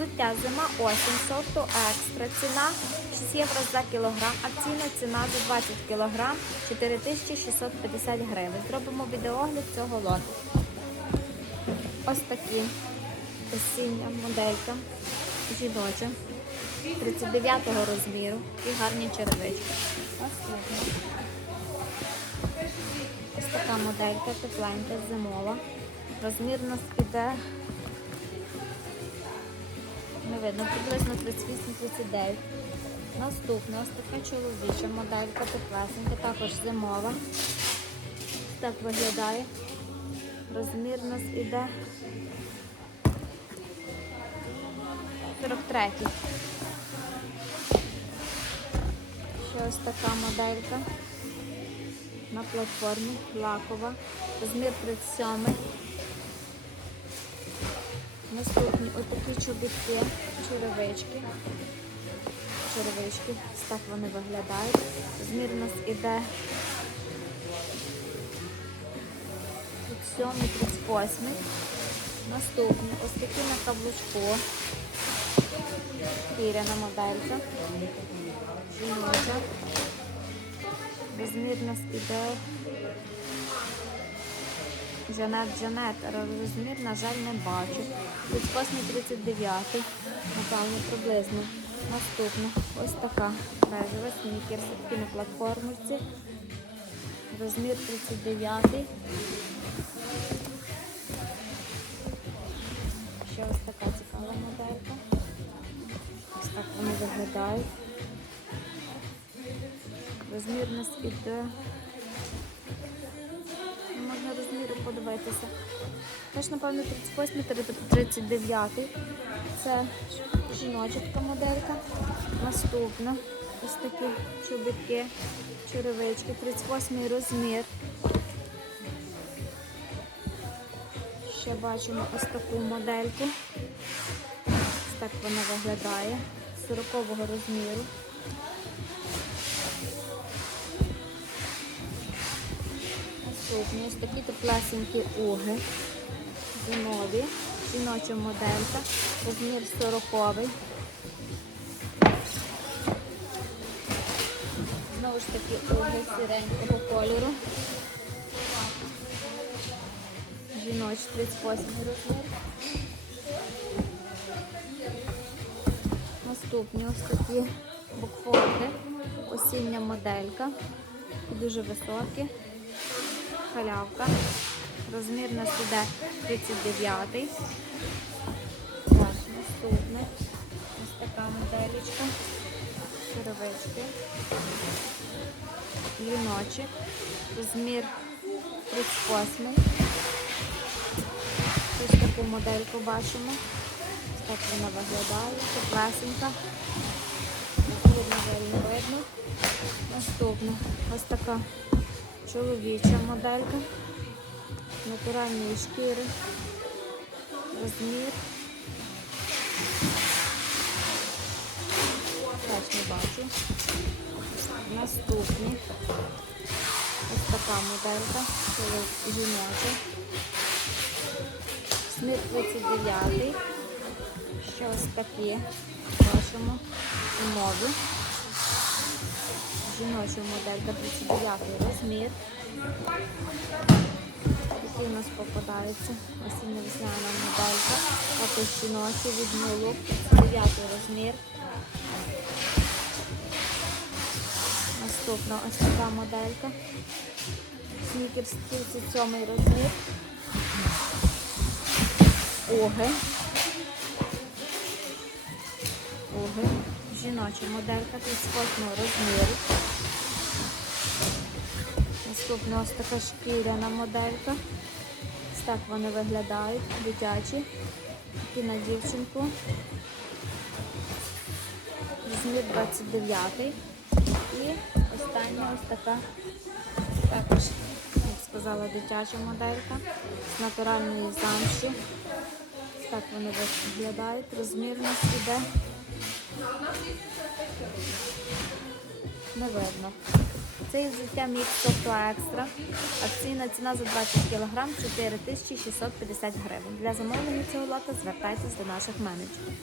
Взуття зима осінь сорту екстра. Ціна 6 євро за кілограм. Акційна ціна за 20 кілограм 4650 гривень. Зробимо відеогляд цього лоту. Ось такі осіння моделька жіноча 39 розміру і гарні черевички. Наступна. Ось така моделька тепленька, зимова. Розмір у нас піде, не видно, приблизно 38-39. Наступна ось така чоловіча моделька теплесенька, також зимова. Так виглядає. Розмір у нас іде 43. Ще ось така моделька на платформі лакова. Розмір 37. Наступні отакі чобітки, черевички. Черевички, ось так вони виглядають. Розмір у нас іде 37, 38. Наступні ось такі на каблучку. Піряна моделька. Жіноча. Розмір у нас іде Джанет Джанет. Розмір, на жаль, не бачу. 38-39. Напевно, приблизно. Наступна. Ось така бежева снікерс такі на платформочці. Розмір 39. Ще ось така цікава моделька. Ось так вони виглядають. Розмір у нас іде. Можна розміри подивитися. Теж, напевно, 38-39. Це жіноча така моделька. Наступна. Ось такі чобітки, черевички, 38 розмір. Ще бачимо ось таку модельку. Ось так вона виглядає. 40-го розміру. Наступні ось такі теплесенькі уги. Зимові. Жіноча моделька. Розмір 40-й. Знову ж таки уги сіренького кольору. Жіноч 38 розмір. Наступні ось такі букфорти. Осіння моделька. Дуже високі. Халявка. Розмір нас іде 39. Так, наступне. Ось така моделечка. Черевички. Ліночок. Розмір 38. Ось таку модельку бачимо. Ось так вона виглядає. Теплесенька. Видно, видно. Наступна. Ось така чоловіча моделька. Натуральної шкіри. Розмір. Теж не бачу. Наступні. Ось така моделька. Жіноча. Смір 39. Ще ось такі бачимо умови. Жіноча моделька 39 розмір. Такі у нас попадаються. Осіння весняна моделька. Також жіночі від милу 39 розмір. Наступна ось така моделька. Снікерс 37 розмір. Оги. Оги. Жіноча моделька 38 розміру. Наступна ось така шкіряна моделька. Ось так вони виглядають, дитячі. Такі на дівчинку. Розмір 29. І остання ось така також, як сказала, дитяча моделька з натуральної замші. Ось так вони виглядають. Розмір у нас іде. Не видно. Це є взуття мікс тобто екстра. Акційна ціна за 20 кг 4650 гривень. Для замовлення цього лота звертайтесь до наших менеджерів.